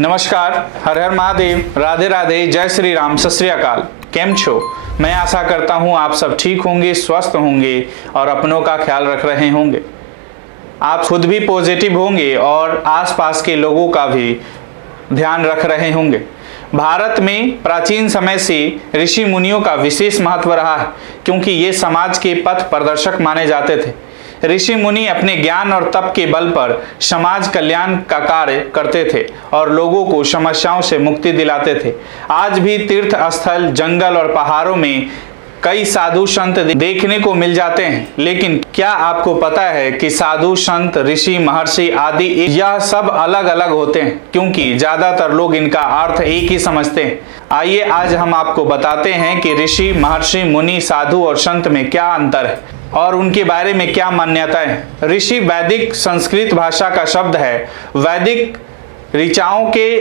नमस्कार, हर हर महादेव, राधे राधे, जय श्री राम, सत श्री अकाल। केम छो? मैं आशा करता हूँ आप सब ठीक होंगे, स्वस्थ होंगे और अपनों का ख्याल रख रहे होंगे। आप खुद भी पॉजिटिव होंगे और आसपास के लोगों का भी ध्यान रख रहे होंगे। भारत में प्राचीन समय से ऋषि मुनियों का विशेष महत्व रहा है, क्योंकि ये समाज के पथ प्रदर्शक माने जाते थे। ऋषि मुनि अपने ज्ञान और तप के बल पर समाज कल्याण का कार्य करते थे और लोगों को समस्याओं से मुक्ति दिलाते थे। आज भी तीर्थ स्थल, जंगल और पहाड़ों में कई साधु संत देखने को मिल जाते हैं, लेकिन क्या आपको पता है कि साधु संत, ऋषि, महर्षि आदि यह सब अलग अलग होते हैं, क्योंकि ज्यादातर लोग इनका अर्थ एक ही समझते हैं। आइए आज हम आपको बताते हैं कि ऋषि, महर्षि, मुनि, साधु और संत में क्या अंतर है और उनके बारे में क्या मान्यताएं हैं। ऋषि वैदिक संस्कृत भाषा का शब्द है। वैदिक ऋचाओं के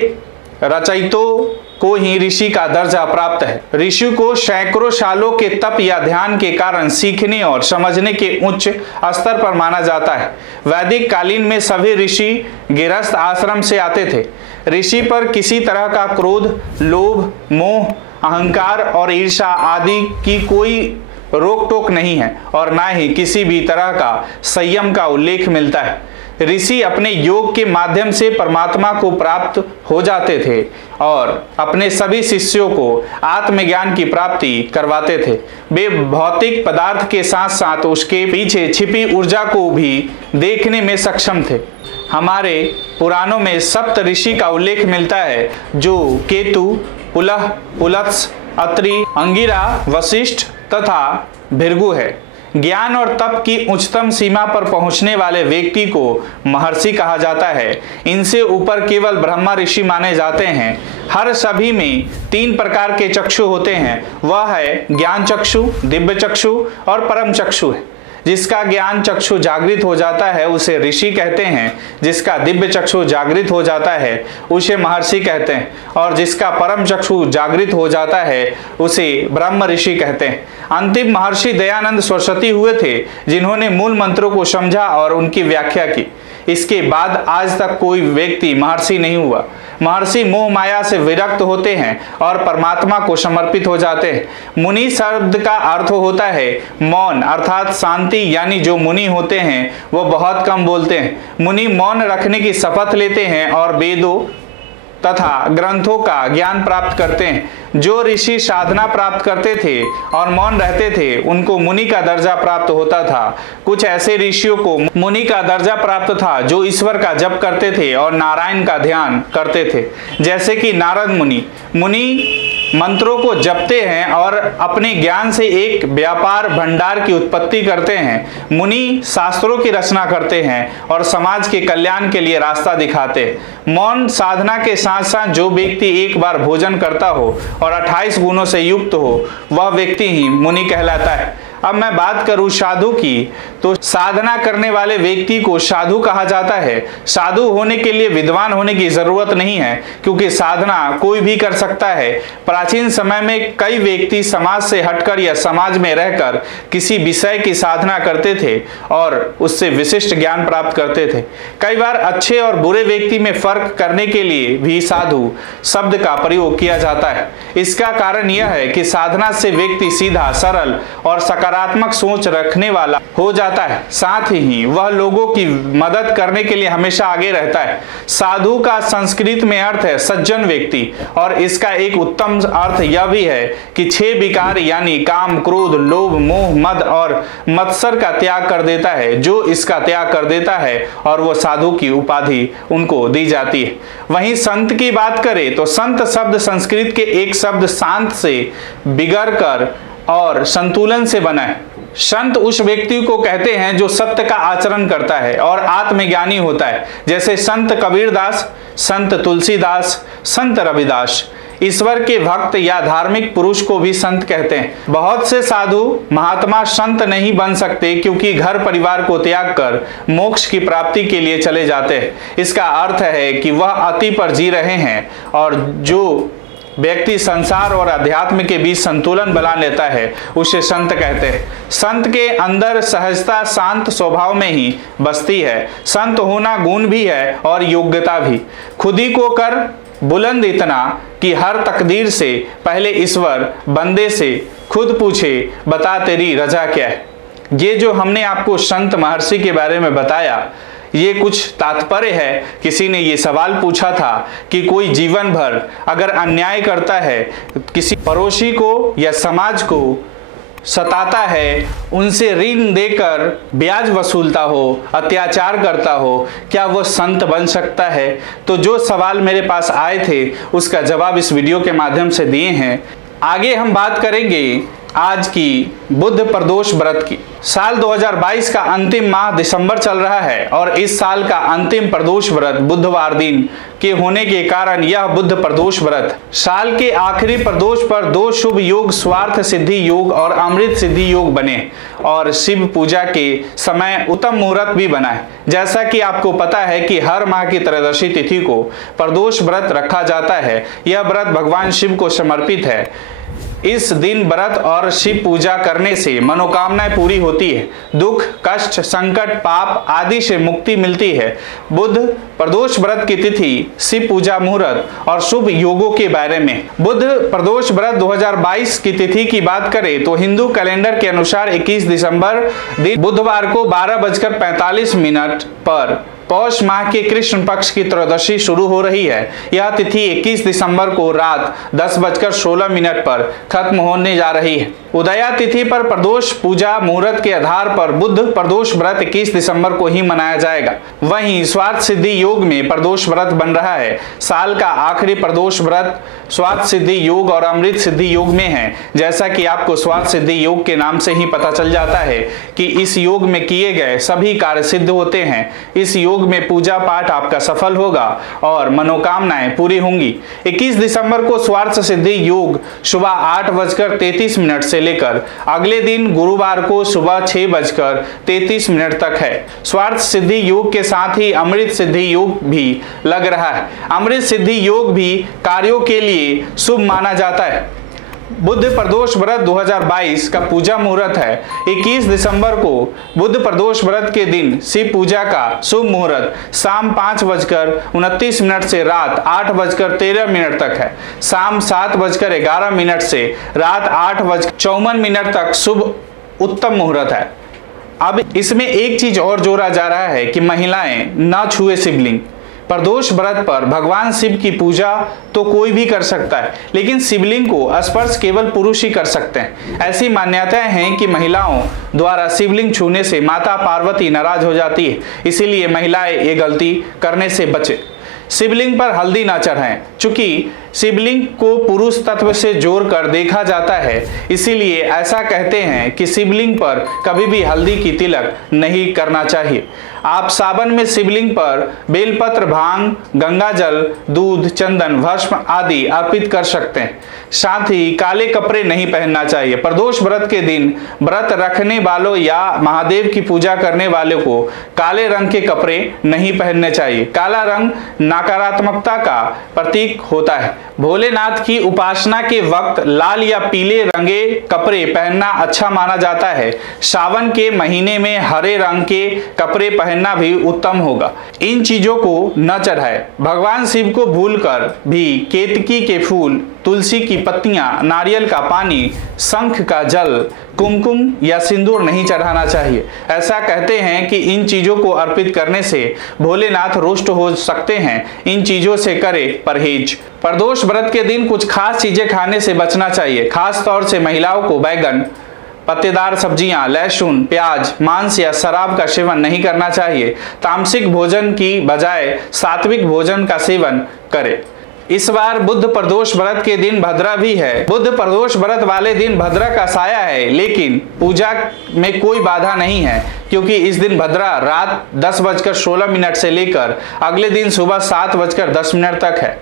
रचयितों को ही ऋषि का दर्जा प्राप्त है। ऋषि को सैकड़ों सालों के तप या ध्यान के कारण सीखने और समझने के उच्च स्तर पर माना जाता है। वैदिक कालीन में सभी ऋषि गृहस्थ आश्रम से आते थे। ऋषि पर किसी तरह का क्रोध, लोभ, मोह, अहंकार और ईर्ष्या आदि की कोई रोक टोक नहीं है और ना ही किसी भी तरह का संयम का उल्लेख मिलता है। ऋषि अपने योग के माध्यम से परमात्मा को प्राप्त हो जाते थे और अपने सभी शिष्यों को आत्मज्ञान की प्राप्ति करवाते थे। वे भौतिक पदार्थ के साथ साथ उसके पीछे छिपी ऊर्जा को भी देखने में सक्षम थे। हमारे पुराणों में सप्त ऋषि का उल्लेख मिलता है, जो केतु, पुलह, पुलत्स, अत्रि, अंगिरा, वशिष्ठ तथा भृगु है। ज्ञान और तप की उच्चतम सीमा पर पहुंचने वाले व्यक्ति को महर्षि कहा जाता है। इनसे ऊपर केवल ब्रह्मा ऋषि माने जाते हैं। हर सभी में 3 प्रकार के चक्षु होते हैं। वह है ज्ञान चक्षु, दिव्य चक्षु और परम चक्षु है। जिसका ज्ञान चक्षु जागृत हो जाता है उसे ऋषि कहते हैं, जिसका दिव्य चक्षु जागृत हो जाता है उसे महर्षि कहते हैं और जिसका परम चक्षु जागृत हो जाता है उसे ब्रह्म ऋषि कहते हैं। अंतिम महर्षि दयानंद सरस्वती हुए थे, जिन्होंने मूल मंत्रों को समझा और उनकी व्याख्या की। इसके बाद आज तक कोई व्यक्ति महर्षि नहीं हुआ। महर्षि मोह माया से विरक्त होते हैं और परमात्मा को समर्पित हो जाते हैं। मुनि शब्द का अर्थ होता है मौन, अर्थात शांति, यानी जो मुनि होते हैं वो बहुत कम बोलते हैं। मुनि मौन रखने की शपथ लेते हैं और वेदों तथा ग्रंथों का ज्ञान प्राप्त करते हैं। जो ऋषि साधना प्राप्त करते थे और मौन रहते थे उनको मुनि का दर्जा प्राप्त होता था। कुछ ऐसे ऋषियों को मुनि का दर्जा प्राप्त था जो ईश्वर का जप करते थे और नारायण का ध्यान करते थे, जैसे कि नारद मुनि। मुनि मंत्रों को जपते हैं और अपने ज्ञान से एक व्यापार भंडार की उत्पत्ति करते हैं। मुनि शास्त्रों की रचना करते हैं और समाज के कल्याण के लिए रास्ता दिखाते हैं। मौन साधना के साथ साथ जो व्यक्ति एक बार भोजन करता हो और 28 गुणों से युक्त हो वह व्यक्ति ही मुनि कहलाता है। अब मैं बात करूं साधु की, तो साधना करने वाले व्यक्ति को साधु कहा जाता है। साधु होने के लिए विद्वान होने की जरूरत नहीं है, क्योंकि साधना कोई भी कर सकता है। प्राचीन समय में कई व्यक्ति समाज से हटकर या समाज में रहकर किसी विषय की साधना करते थे और उससे विशिष्ट ज्ञान प्राप्त करते थे। कई बार अच्छे और बुरे व्यक्ति में फर्क करने के लिए भी साधु शब्द का प्रयोग किया जाता है। इसका कारण यह है कि साधना से व्यक्ति सीधा, सरल और सकारात्मक सोच रखने वाला हो जाता है। साथ ही वह लोगों की मदद करने के लिए हमेशा आगे रहता है। साधु का संस्कृत में अर्थ है सज्जन व्यक्ति और इसका एक उत्तम अर्थ यह भी है कि 6 विकार यानी काम, क्रोध, लोभ, मोह, मद और मत्सर का त्याग कर देता है। जो इसका त्याग कर देता है और वह साधु की उपाधि उनको दी जाती है। वहीं संत की बात करें तो संत शब्द संस्कृत के एक शब्द शांत से बिगड़ कर और संतुलन से बना है। संत उस व्यक्ति को कहते हैं जो सत्य का आचरण करता है और आत्मज्ञानी होता है, जैसे संत कबीरदास, संत तुलसीदास, संत रविदास। ईश्वर के भक्त या धार्मिक पुरुष को भी संत कहते हैं। बहुत से साधु महात्मा संत नहीं बन सकते, क्योंकि घर परिवार को त्याग कर मोक्ष की प्राप्ति के लिए चले जाते हैं। इसका अर्थ है कि वह अति पर जी रहे हैं और जो व्यक्ति संसार और अध्यात्म के बीच संतुलन बना लेता है, उसे संत कहते हैं। संत के अंदर सहजता शांत स्वभाव में ही बसती है। संत होना गुण भी है और योग्यता भी। खुद ही को कर बुलंद इतना कि हर तकदीर से पहले ईश्वर बंदे से खुद पूछे, बता तेरी रजा क्या है। ये जो हमने आपको संत महर्षि के बारे में बताया, ये कुछ तात्पर्य है। किसी ने ये सवाल पूछा था कि कोई जीवन भर अगर अन्याय करता है, किसी पड़ोसी को या समाज को सताता है, उनसे ऋण देकर ब्याज वसूलता हो, अत्याचार करता हो, क्या वो संत बन सकता है? तो जो सवाल मेरे पास आए थे उसका जवाब इस वीडियो के माध्यम से दिए हैं। आगे हम बात करेंगे आज की बुद्ध प्रदोष व्रत की। साल 2022 का अंतिम माह दिसंबर चल रहा है और इस साल का अंतिम प्रदोष व्रत बुधवार दिन के होने के कारण यह बुद्ध प्रदोष व्रत साल के आखिरी प्रदोष पर 2 शुभ योग, स्वार्थ सिद्धि योग और अमृत सिद्धि योग बने और शिव पूजा के समय उत्तम मुहूर्त भी बना है। जैसा कि आपको पता है कि हर माह की त्रयोदशी तिथि को प्रदोष व्रत रखा जाता है। यह व्रत भगवान शिव को समर्पित है। इस दिन व्रत और शिव पूजा करने से मनोकामनाएं पूरी होती है, दुख कष्ट संकट पाप आदि से मुक्ति मिलती है। बुद्ध प्रदोष व्रत की तिथि, शिव पूजा मुहूर्त और शुभ योगों के बारे में। बुद्ध प्रदोष व्रत 2022 की तिथि की बात करें तो हिंदू कैलेंडर के अनुसार 21 दिसंबर दिन बुधवार को 12:45 पर पौष माह के कृष्ण पक्ष की त्रयोदशी शुरू हो रही है। यह तिथि 21 दिसंबर को रात 10:16 पर खत्म होने जा रही है। उदया तिथि पर प्रदोष पूजा मुहूर्त के आधार पर बुद्ध प्रदोष व्रत 21 दिसंबर को ही मनाया जाएगा। वहीं स्वार्थ सिद्धि योग में प्रदोष व्रत बन रहा है। साल का आखिरी प्रदोष व्रत स्वार्थ सिद्धि योग और अमृत सिद्धि योग में है। जैसा कि आपको स्वार्थ सिद्धि योग के नाम से ही पता चल जाता है कि इस योग में किए गए सभी कार्य सिद्ध होते हैं। इस योग में पूजा पाठ आपका सफल होगा और मनोकामनाएं पूरी होंगी। 21 दिसंबर को स्वार्थ सिद्धि योग सुबह 8:33 से लेकर अगले दिन गुरुवार को सुबह 6:33 तक है। स्वार्थ सिद्धि योग के साथ ही अमृत सिद्धि योग भी लग रहा है। अमृत सिद्धि योग भी कार्यों के लिए शुभ माना जाता है। बुद्ध प्रदोष व्रत 2022 का पूजा मुहूर्त है। 21 दिसंबर को बुद्ध प्रदोष व्रत के दिन शिव पूजा का शुभ मुहूर्त शाम 5:29 से रात 8:13 तक है। शाम 7:11 से रात 8:54 तक शुभ उत्तम मुहूर्त है। अब इसमें एक चीज और जोड़ा जा रहा है कि महिलाएं ना छुए शिवलिंग। प्रदोष व्रत पर भगवान शिव की पूजा तो कोई भी कर सकता है, लेकिन शिवलिंग को स्पर्श केवल पुरुष ही कर सकते हैं। ऐसी मान्यताएं हैं कि महिलाओं द्वारा शिवलिंग छूने से माता पार्वती नाराज हो जाती है, इसीलिए महिलाएं ये गलती करने से बचे। शिवलिंग पर हल्दी ना चढ़ाएं। चूंकि शिवलिंग को पुरुष तत्व से जोड़कर देखा जाता है, इसीलिए ऐसा कहते हैं कि शिवलिंग पर कभी भी हल्दी की तिलक नहीं करना चाहिए। आप सावन में शिवलिंग पर बेलपत्र, भांग, गंगाजल, दूध, चंदन, भस्म आदि अर्पित कर सकते हैं। साथ ही काले कपड़े नहीं पहनना चाहिए। प्रदोष व्रत के दिन व्रत रखने वालों या महादेव की पूजा करने वालों को काले रंग के कपड़े नहीं पहनने चाहिए। काला रंग नकारात्मकता का प्रतीक होता है। भोलेनाथ की उपासना के वक्त लाल या पीले रंगे कपड़े पहनना अच्छा माना जाता है। सावन के महीने में हरे रंग के कपड़े पहनना भी उत्तम होगा। इन चीजों को न चढ़ाए। भगवान शिव को भूलकर भी केतकी के फूल, तुलसी की पत्तियां, नारियल का पानी, शंख का जल, कुमकुम या सिंदूर नहीं चढ़ाना चाहिए। ऐसा कहते हैं कि इन चीजों को अर्पित करने से भोलेनाथ रुष्ट हो सकते हैं। इन चीजों से करे परहेज। प्रदोष व्रत के दिन कुछ खास चीजें खाने से बचना चाहिए। खास तौर से महिलाओं को बैगन, पत्तेदार सब्जियां, लहसुन, प्याज, मांस या शराब का सेवन नहीं करना चाहिए। तामसिक भोजन की बजाय सात्विक भोजन का सेवन करें। इस बार बुद्ध प्रदोष व्रत के दिन भद्रा भी है। बुद्ध प्रदोष व्रत वाले दिन भद्रा का साया है, लेकिन पूजा में कोई बाधा नहीं है, क्योंकि इस दिन भद्रा रात 10:16 से लेकर अगले दिन सुबह 7:10 तक है।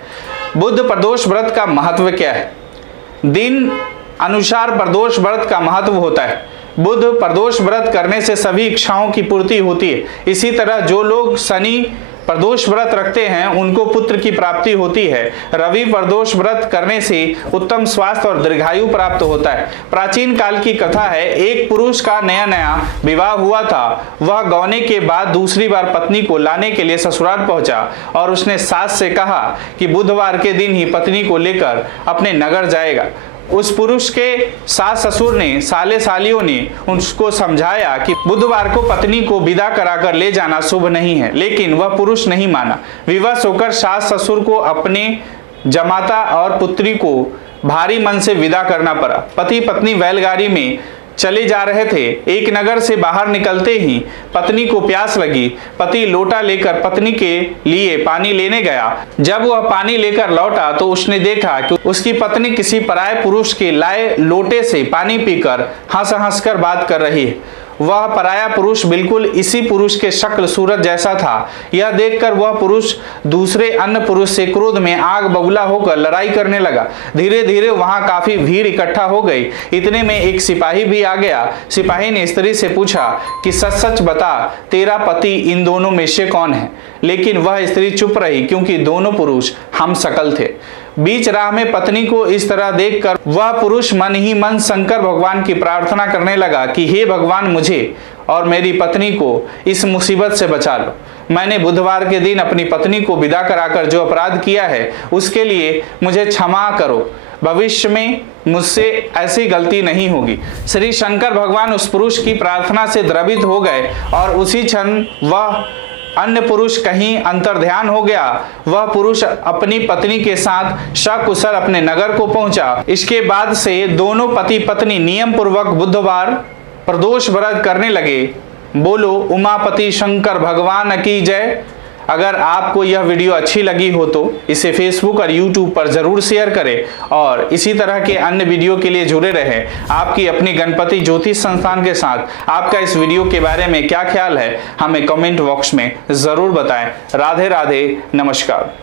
बुद्ध प्रदोष व्रत का महत्व क्या है? दिन अनुसार प्रदोष व्रत का महत्व होता है। बुद्ध प्रदोष व्रत करने से सभी इच्छाओं की पूर्ति होती है। इसी तरह जो लोग शनि प्रदोष व्रत रखते हैं उनको पुत्र की प्राप्ति होती है। रवि प्रदोष व्रत करने से उत्तम स्वास्थ्य और दीर्घायु प्राप्त होता है। प्राचीन काल की कथा है, एक पुरुष का नया नया विवाह हुआ था। वह गौने के बाद दूसरी बार पत्नी को लाने के लिए ससुराल पहुंचा और उसने सास से कहा कि बुधवार के दिन ही पत्नी को लेकर अपने नगर जाएगा। उस पुरुष के सास ससुर ने, साले सालियों ने उसको समझाया कि बुधवार को पत्नी को विदा कराकर ले जाना शुभ नहीं है, लेकिन वह पुरुष नहीं माना। विवश होकर सास ससुर को अपने जमाता और पुत्री को भारी मन से विदा करना पड़ा। पति पत्नी बैलगाड़ी में चले जा रहे थे। एक नगर से बाहर निकलते ही पत्नी को प्यास लगी। पति लोटा लेकर पत्नी के लिए पानी लेने गया। जब वह पानी लेकर लौटा तो उसने देखा कि उसकी पत्नी किसी पराये पुरुष के लाए लोटे से पानी पीकर हंस हंस कर बात कर रही है। वह पराया पुरुष बिल्कुल इसी पुरुष के शक्ल सूरत जैसा था। यह देखकर वह पुरुष दूसरे अन्य पुरुष से क्रोध में आग बबूला होकर लड़ाई करने लगा। धीरे धीरे वहां काफी भीड़ इकट्ठा हो गई। इतने में एक सिपाही भी आ गया। सिपाही ने स्त्री से पूछा कि सच सच बता, तेरा पति इन दोनों में से कौन है? लेकिन वह स्त्री चुप रही, क्योंकि दोनों पुरुष हम शकल थे। बीच राह में पत्नी को इस तरह देखकर वह पुरुष मन ही मन शंकर भगवान की प्रार्थना करने लगा कि हे भगवान, मुझे और मेरी पत्नी को इस मुसीबत से बचा लो। मैंने बुधवार के दिन अपनी पत्नी को विदा कराकर जो अपराध किया है उसके लिए मुझे क्षमा करो। भविष्य में मुझसे ऐसी गलती नहीं होगी। श्री शंकर भगवान उस पुरुष की प्रार्थना से द्रवित हो गए और उसी क्षण वह अन्य पुरुष कहीं अंतर्ध्यान हो गया। वह पुरुष अपनी पत्नी के साथ सकुशल अपने नगर को पहुंचा। इसके बाद से दोनों पति पत्नी नियम पूर्वक बुधवार प्रदोष व्रत करने लगे। बोलो उमापति शंकर भगवान की जय। अगर आपको यह वीडियो अच्छी लगी हो तो इसे फेसबुक और यूट्यूब पर जरूर शेयर करें और इसी तरह के अन्य वीडियो के लिए जुड़े रहें। आपकी अपनी गणपति ज्योतिष संस्थान के साथ आपका इस वीडियो के बारे में क्या ख्याल है, हमें कमेंट बॉक्स में जरूर बताएं। राधे राधे, नमस्कार।